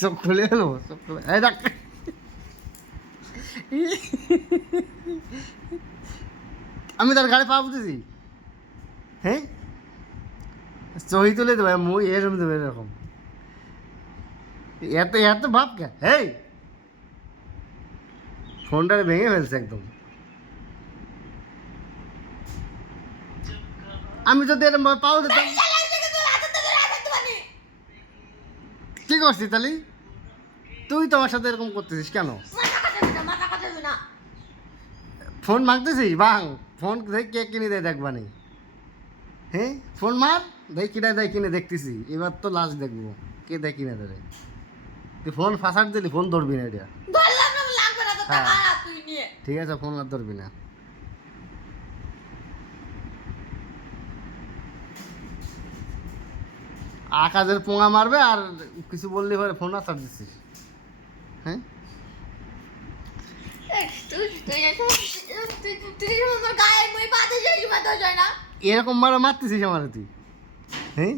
চোখ খুলে এলো, চোখ খুলে এই দেখ। আমি তার গাড়ি পা বুঝেছি। হ্যাঁ, চহি তুলে দেবো মুই এরকম দেবো এরকম। এত এত ভাব কে? হেই, ফোনটা ভেঙে ফেলছে একদম। আমি যদি এরকম ভাবে পাও দিতাম। কি করছিস তাহলে? তুই তোমার সাথে এরকম করতেছিস কেন? ফোন মাগতেছিস বাং, ফোন দেখ কে কিনে দেয় দেখবানি। হ্যাঁ, ফোন মার, দেখ কিনে দেয়, কিনে দেখতেছি। এবার তো লাস্ট দেখবো কে দেয় কিনে দেবে। তুই ফোন ফাঁসার দিলি, ফোন ধরবি না এটা। হ্যাঁ ঠিক আছে, ফোন আর ধরবি না। আকাশের পোঙা মারবে আর কিছু বললি পরে ফোন আর ছাড় দিচ্ছিস। হ্যাঁ, এরকম মারা মারতেছিস আমার তুই? হ্যাঁ,